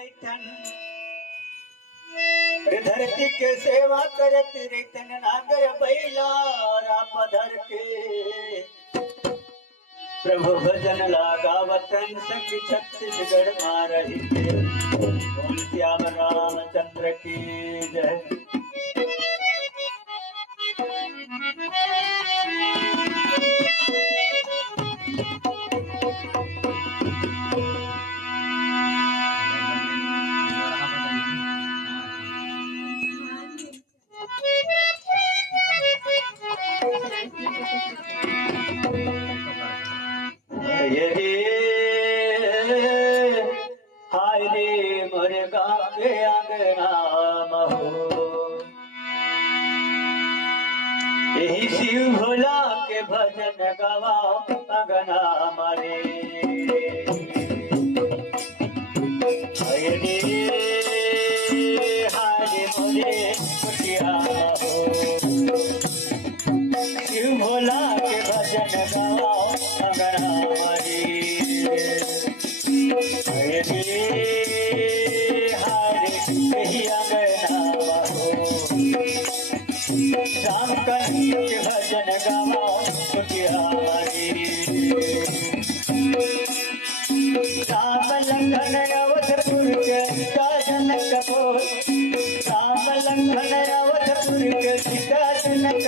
रैथन धरती के सेवा करत रैथन नागर बैला पधर के प्रभु भजन लागा वतन संग छत्तीसगढ़ में रही थे। बोल श्याम रामचंद्र की जय। हाय रे मोरे गाँव के अंगना महो, यही शिव भोला के भजन गवा अंगना मारे। हाय रे मोरे कुटिया महो, शिव भोला के भजन गवा अंगना मारे। राम कन्हैया के भजन गाओ कुटियारी। राम लखन अवधपुर के सीता जनक, राम लखन अवधपुर के सीता जनक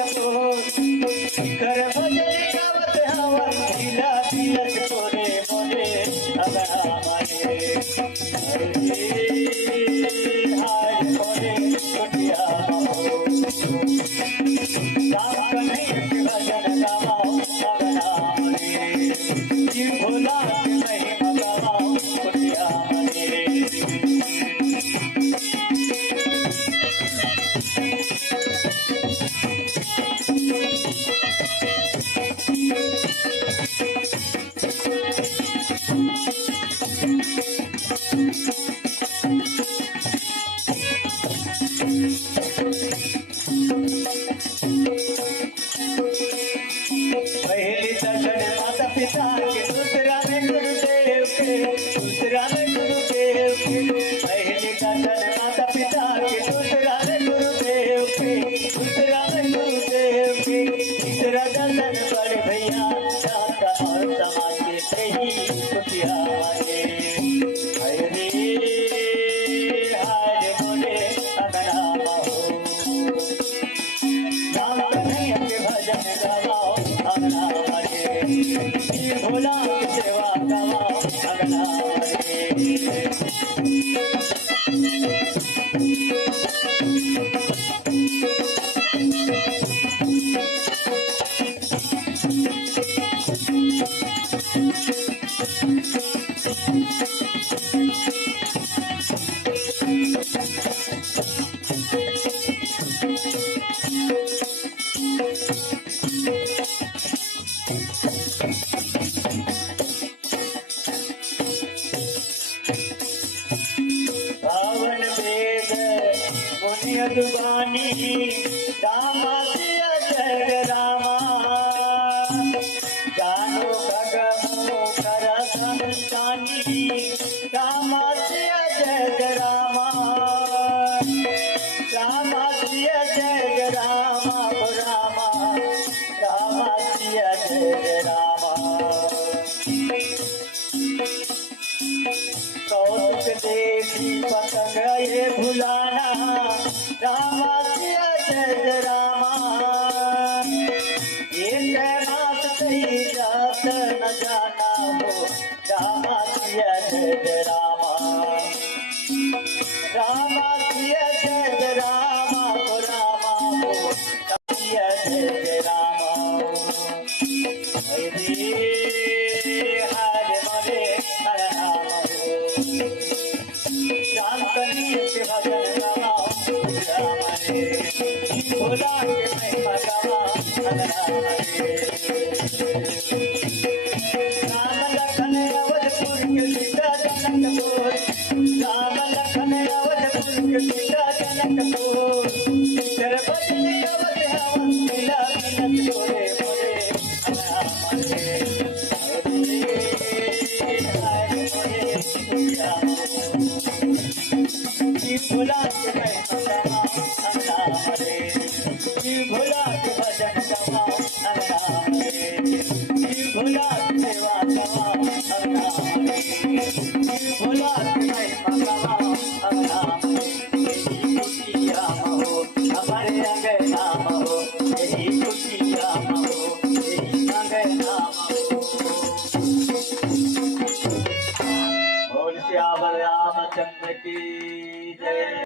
कर भजन गावत हवन लीला दिलत तोरे मोरे अगना मारे। हाय मोरे कुटिया राम कन्हैया के भजन गाओ अगना मारे। शिव भोला के महिमा गाओ कुटिया मारे। पहली दर्शन माता पिता के, दूसरा में गुरुदेव के, दूसरा में गुरुदेव के। पहली दर्शन माता पिता के, दूसरा में गुरुदेव के, दूसरा में गुरुदेव के। तीसरा दर्शन बड़े भैया दाता और समाज के सही कुटिया मारे। हाय मोरे अगना महो, राम कन्हैया के भजन गाओ अगना मारे। शिव भोला की सेवा गाओ अगना मारे। पावन वेद मुनि अदुबानी, रामासिया जय रामा। जानो खगमो कर संतानी, रामासिया जय रामा। रामासिया जय रामा रामा, रामासिया जय रामा। कौतुक देखी पतंग ये भुलाना, रामासिया जय रामा। ये बात कही जात न जाना हो, रामासिया जय रामा। रामासिया जय रामा हो रामा हो, रामासिया जय रामा। हाय मोरे अगना महो, राम कन्हैया के भजन गाओ कुटिया मारे। शिव भोला के महिमा गाओ अगना मारे। राम लखन अवधपुर के सीता जनक, राम लखन अवधपुर के सीता जनक कर भजन गावत हवन लीला दिलत तोरे मोरे अगना मारे। हाय मोरे कुटिया की फुलांचे